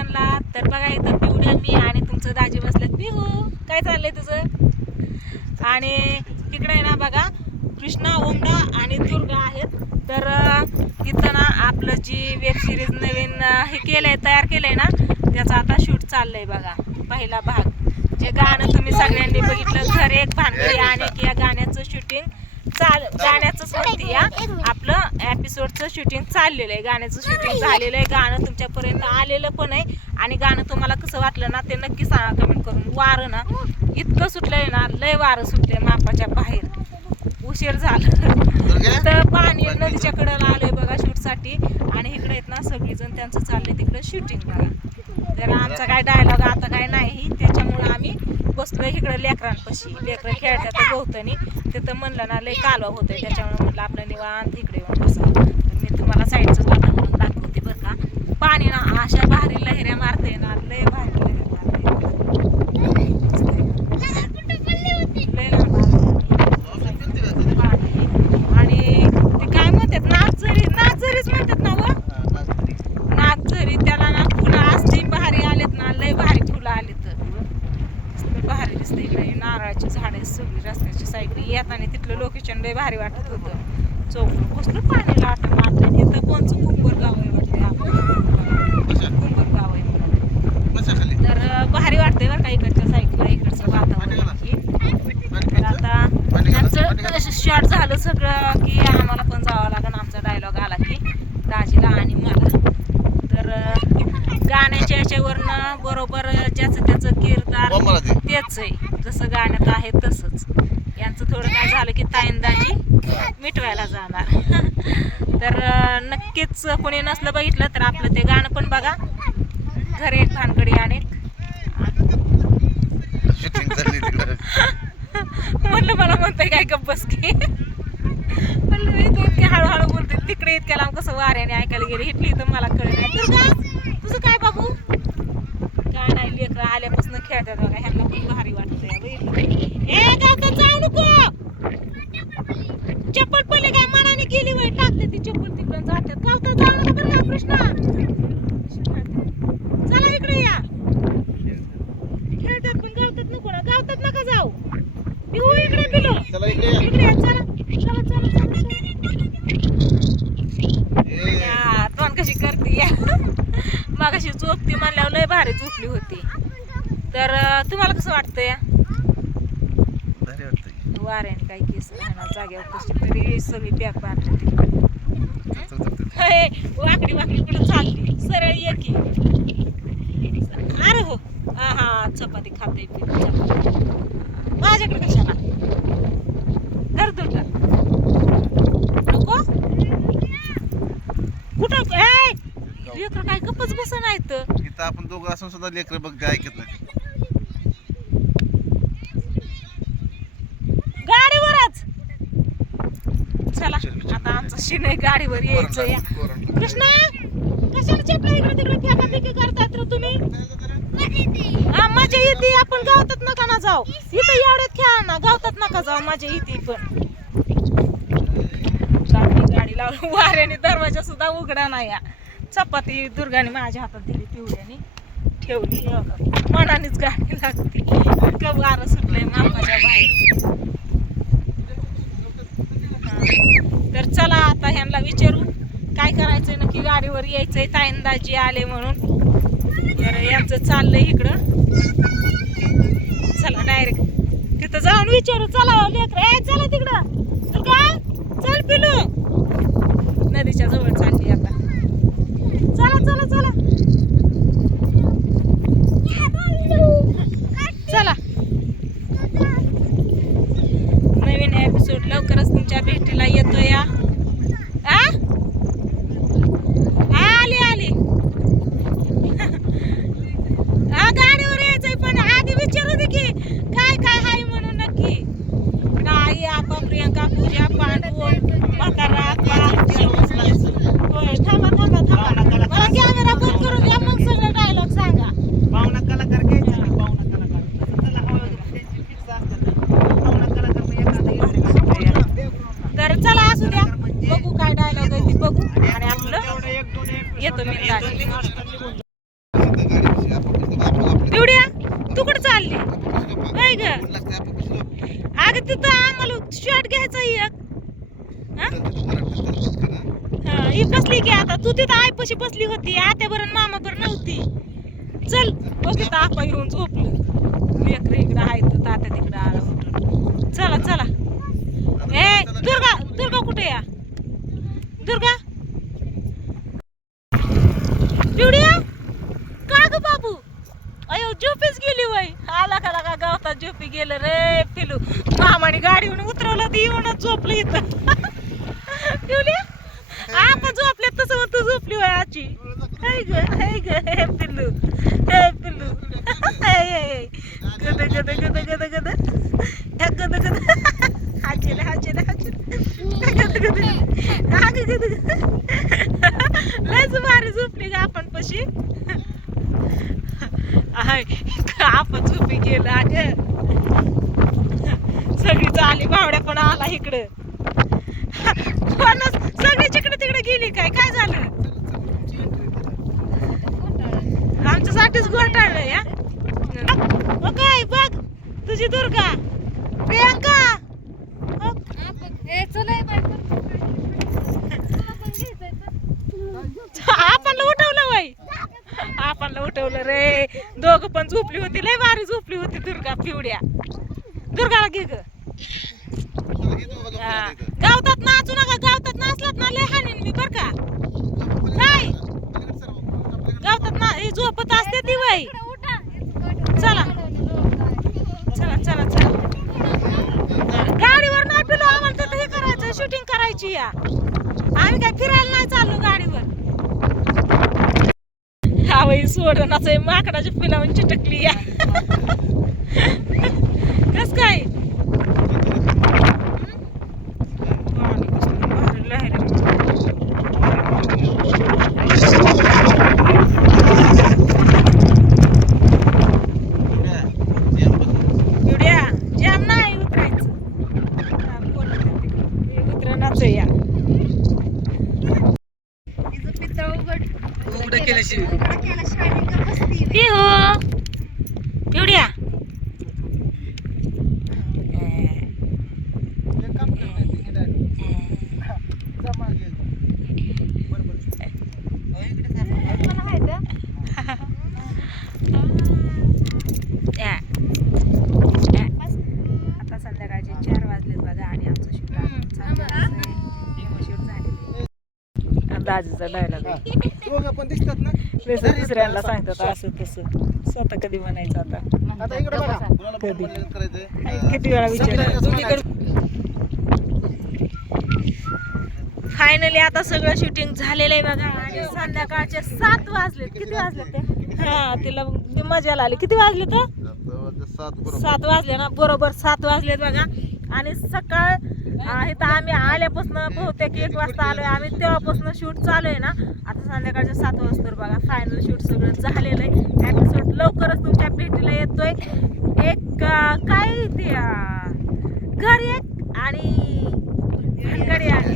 सगळ्यांना. तर बघा इथं पिवड्या मी आणि तुमचं दाजी बसलेत. पिहू काय चाललंय तुझं? आणि तिकडे आहे ना बघा कृष्णा, ओमडा आणि दुर्गा आहेत. तर इथं ना आपलं जी वेब सिरीज नवीन हे केलंय, तयार केलंय ना, त्याचा आता शूट चाललंय बघा. पहिला भाग जे गाणं तुम्ही सगळ्यांनी बघितलं, घर एक भानगडी आणि या गाण्याचं शूटिंग गाण्याचंच म्हणते या आपलं एपिसोडचं शूटिंग चाललेलं आहे. गाण्याचं शूटिंग झालेलं आहे. गाणं तुमच्यापर्यंत आलेलं पण आहे. आणि गाणं तुम्हाला कसं वाटलं ना ते नक्की सांगा कमेंट करून. वारं ना इतकं सुटलंय ना, लय वारं सुटलंय मापाच्या बाहेर. उशीर झाला तर पाणी नदीच्या कडेला आलोय बघा शूटसाठी. आणि इकडे आहेत ना सगळीजण त्यांचं चाललंय तिकडे शूटिंग बघा. तर आमचा काय डायलॉग आता काय नाही, त्याच्यामुळं आम्ही बसलोय इकडे लेकरांपाशी. लेकरं खेळतात गवतनी. तिथं म्हणलं ना लय कालवा होतोय, त्याच्यामुळे म्हणलं आपलं निवांत इकडे येऊन बसा. तर मी तुम्हाला साईडचं वातावरण दाखवते बरं का. पाणी ना अशा भारी लहऱ्या मारते ना, लय भारी लहऱ्या मारते. आणि ते काय म्हणतात नागझरीच म्हणतात ना व नागझरी. त्याला ना फुलं असली भारी आलेत ना, लय भारी फुलं आले. तर भारी दिसते इकडे. नारळाची झाडे सगळी रस्त्याच्या साईडने येताना तिथलं लोकेशन लय भारी वाटत होतं. चौक कसलं पाणी लाटं मारतं. इथं कोणचं कुंभर गाव आहे वाटतं, कुंभर गाव आहे म्हणून. तर भारी वाटतंय बरं का इकडच्या साईडला, इकडचं वातावरण. तर आता त्यांचं शॉर्ट झालं सगळं की आम्हाला पण जावं लागेल. आमचा डायलॉग आला की दाजीला आणि मला. तर गाण्याच्या याच्यावरनं बरोबर ज्याचं त्याचं किरदार तेच आहे, जसं गाण्यात आहे तसंच. यांचं थोडं काय झालं की ताईंदाजी मिटवायला जाणार. तर नक्कीच कोणी नसलं बघितलं तर आपलं ते गाणं पण बघा, घर एक भानगडी अनेक. म्हणलं मला म्हणतंय काय गप्पस की. म्हणलं मी तर इतके हळूहळू बोलते, तिकडे इतक्या लांब कसं वाऱ्याने ऐकायला गेले. इथली तर मला कळलं नाही. दुर्गा तुझं काय बाबू? काय नाही, लेकरं आल्यापासून खेळतात बघा. ह्यांना पण भारी वाटतंय. ए गावतात जाऊ नको, चप्पल पहिले काय मनाने गेली वय टाकते ती चप्पल तिकडे जातात. गावतात जाऊ नको बरं का कृष्णा. चला इकडे या, खेळतात पण गावतात नको ना. गावतात नका जाऊ. पिऊ इकडे पिलो, इकडे या. चला चला चला चला. या तोंड कशी करते या. मागाशी झोपती म्हणल्यावर लय भारी झोपली होती. तर तुम्हाला कसं वाटतंय? वाऱ्याने काही केस राहणार जाग्यावर कशी तरी सगळी पॅक बांधली. वाकडी वाकडी कुठं चालली, सरळ ये की. अरे हो हा हा चपाती खाते माझ्याकडे कशाला घर तुटा नको कुठं. लेकर काय गप्पच बस नाही तर इथं आपण दोघं असून सुद्धा लेकर बघते ऐकत नाही. गाडीवरच चला आता आमचं शिने गाडीवर यायचं. या कृष्णा कशाला चपला इकडे तिकडे फेका फेकी करतात रे तुम्ही? हा मजा येते. आपण गावतात नका ना जाऊ. इथं एवढ्यात खेळा ना, गावतात नका जाऊ. मजा येते पण. गाडी लावून वाऱ्याने दरवाजा सुद्धा उघडा नाही. चपाती दुर्गाने माझ्या हातात दिली, पिवड्याने ठेवली. मनानेच गाडी लागते. इतकं वारं सुटलंय मापाच्या बाहेर. तर चला आता ह्यांना विचारू काय करायचंय नक्की. गाडीवर यायचंय, ताईंदाजी आले म्हणून. तर यांचं चाललंय इकडं. चला डायरेक्ट तिथं जाऊन विचारू. चला लेकर चला तिकडं. तर काय चल पिलू, नदीच्या जवळ चालली आता. चला चला चला चला. नवीन एपिसोड लवकरच तुमच्या भेटीला येतो या. आली आली. गाडीवर यायचंय पण आधी विचारू दे की काय काय हाय म्हणून नक्की. आई आपा प्रियंका पूजा पांडू म्हातारा होय. थांबा थांबा थांबा, मला कॅमेरा बंद करून द्या मग सगळं डायलॉग सांगा. पाहुणा कलाकार घ्यायचा, पाहुणा कलाकार चला त्यांची फिक्स असतात. पाहुणा कलाकार तर चला असू द्या, बघू काय डायलॉग आहे ती बघू. आणि आपलं येतो मी. पिवड्या तू कुठं चालली काय ग अगं तिथं आम्हाला शॉट घ्यायचा एक हा ही बसली की आता तू तिथं आईपाशी बसली होती आत्या बरं मामा बरं नव्हती चल बघ तिथं आपा येऊन झोपलं लेकर इकडं आहे तर तात्या तिकडं आला उठून चला चला ए दुर्गा दुर्गा कुठे या दुर्गा पिवड्या का ग बाबू अयो झोपेच गेली वय आला का लागा गावतात झोपी गेलं रे पिलू मामाने गाडीवरून उतरवलं ती येऊनच झोपलं इथं पिवड्या आपण झोपले तसं तू झोपली वय आजी हे पिल्लू हे पिल्लू हे गद गद गद गद गद गद गद हाचेले हाचेले हाचेले गद गद आग गद लयच भारी झोपली ग आपण पशी हाय आपण झोपी गेलं अग सगळी आली भावड्या पण आला इकडं सगळी जिकडे तिकडे गेली काय काय झालं आमच्यासाठीच घोटाळलं या काय बघ तुझी दुर्गा प्रियांका आपण उठवलं वय आपण उठवलं रे दोघं पण झोपली होती लय भारी झोपली होती दुर्गा पिवड्या दुर्गाला घे ग गावतात नाचू नका गावतात नाचलात ना लय हाणीन मी बर का काय गावतात ना ही झोपत असते ती वय चला चला चला चला गाडीवर नाही पिलो आम्हाला तिथं हे करायचं शूटिंग करायची या आम्ही काय फिरायला नाही चाललो गाडीवर हा वही सोडणाच माकडाची पिलावून चिटकली या कस काय जाम नाही उतरायचं उतरणाच या पिवड्या आता संध्याकाळचे 4 वाजलेत बघा आणि आमचं शूट दाजीचा डायलॉग पण दिसतात ना दुसऱ्यांना सांगतात असं तसं स्वतः कधी म्हणायचं आता आता इकडे बघा कधी करायचंय किती वेळा विचार फायनली आता सगळं शूटिंग झालेलं आहे बघा आणि संध्याकाळचे 7 वाजले किती वाजले ते हा तिला मजा आली किती वाजले तर 7 वाजले ना बरोबर 7 वाजलेत बघा आणि सकाळ इथं आम्ही आल्यापासून बहुतेक 1 वाजता आलोय आम्ही तेव्हापासून शूट चालू आहे ना आता संध्याकाळच्या 7 वाजता बघा फायनल शूट सगळं झालेलं आहे एपिसोड लवकरच तुमच्या भेटीला येतोय एक काय ते घर एक आणि भानगडी आहे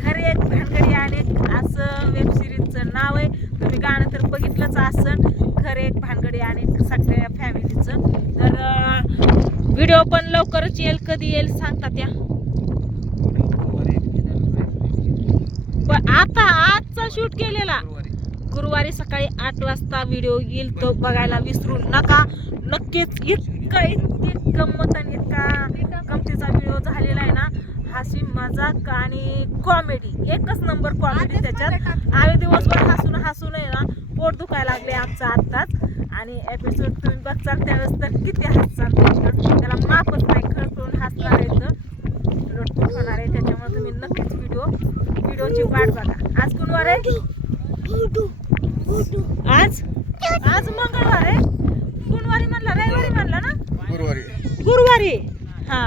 घर एक भानगडी आणि असं वेब सिरीजचं नाव आहे तुम्ही गाणं तर बघितलंच असन घर एक भानगडी आणि सगळ्या फॅमिलीचं तर व्हिडिओ पण लवकरच येईल कधी येईल सांगतात या आता आजचा शूट केलेला गुरुवारी सकाळी 8 वाजता व्हिडिओ येईल तो बघायला विसरू नका नक्कीच इतका इतकी गंमत आणि इतका गमतीचा व्हिडिओ झालेला आहे ना हसी मजाक आणि कॉमेडी एकच नंबर कॉमेडी त्याच्यात आम्ही दिवसभर हसून हसून आहे ना पोट दुखायला लागले आमचं आत्ताच आणि एपिसोड तुम्ही बघचाल त्यावेळेस तर किती हसचाल त्याला मापच नाही खळखळून हसणार आहे तर रडपूट होणार आहे त्याच्यामुळे तुम्ही नक्कीच व्हिडिओची वाट बघा आज गुरुवार आहे आज आज मंगळवार आहे गुरुवारी म्हणला रविवारी म्हणला ना गुरुवारी हा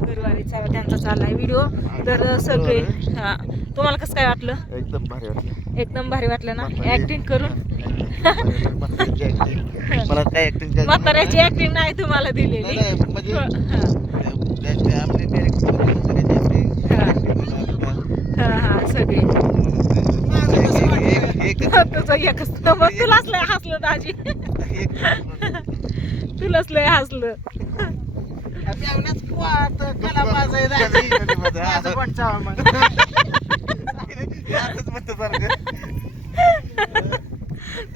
गुरुवारी त्यांचा चाललाय व्हिडिओ तर सगळे हा तुम्हाला कसं काय वाटलं एकदम भारी वाटलं ना ऍक्टिंग करून मला काय ऍक्टिंग म्हाताऱ्याची ऍक्टिंग नाही तुम्हाला दिलेली हा हा सगळे तुझं एकच मग तुलाच लय हसलं दाजी तुलाच लय हसलं मेवण्याच पोट कला माझं माझं पण चावा मग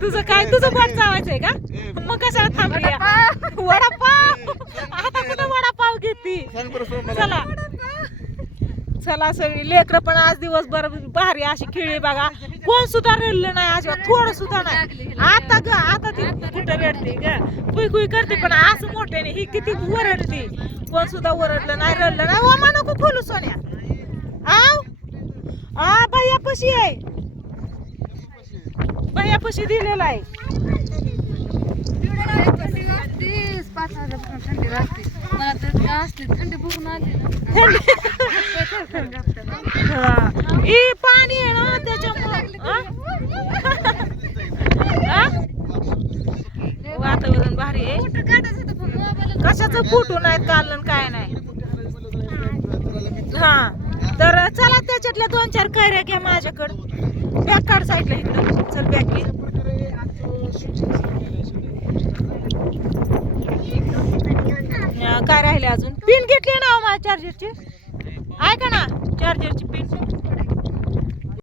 तुझं काय तुझं पोट चावायचंय का मग कशाला थांबली वडापाव आता कुठं वडापाव घेती चला चला सगळी लेकरं पण आज दिवसभर भारी अशी खेळली बघा कोण सुद्धा रडलं नाही अजिबात थोडं सुद्धा नाही आता ग आता ती कुठं रडते ग कुई कुई करते पण असं मोठ्याने ही किती वरडते कोण सुद्धा ओरडलं नाही रडलं नाही ओमा नको खोलू सोन्या आव आ भैयापाशी आहे भैयापाशी दिलेला आहे थंडी बघून आली ही पाणी आहे ना त्याच्यामुळे वातावरण भारी आहे कशाचं फुटू नाहीत काढलं काय नाही हा तर चला त्याच्यातल्या 2-4 कैऱ्या घ्या माझ्याकडं बॅग काढ साईडला इकडं चल बॅग घे काय राहिले अजून पिन घेतली ना मला चार्जरची ऐका ना चार्जरची पिन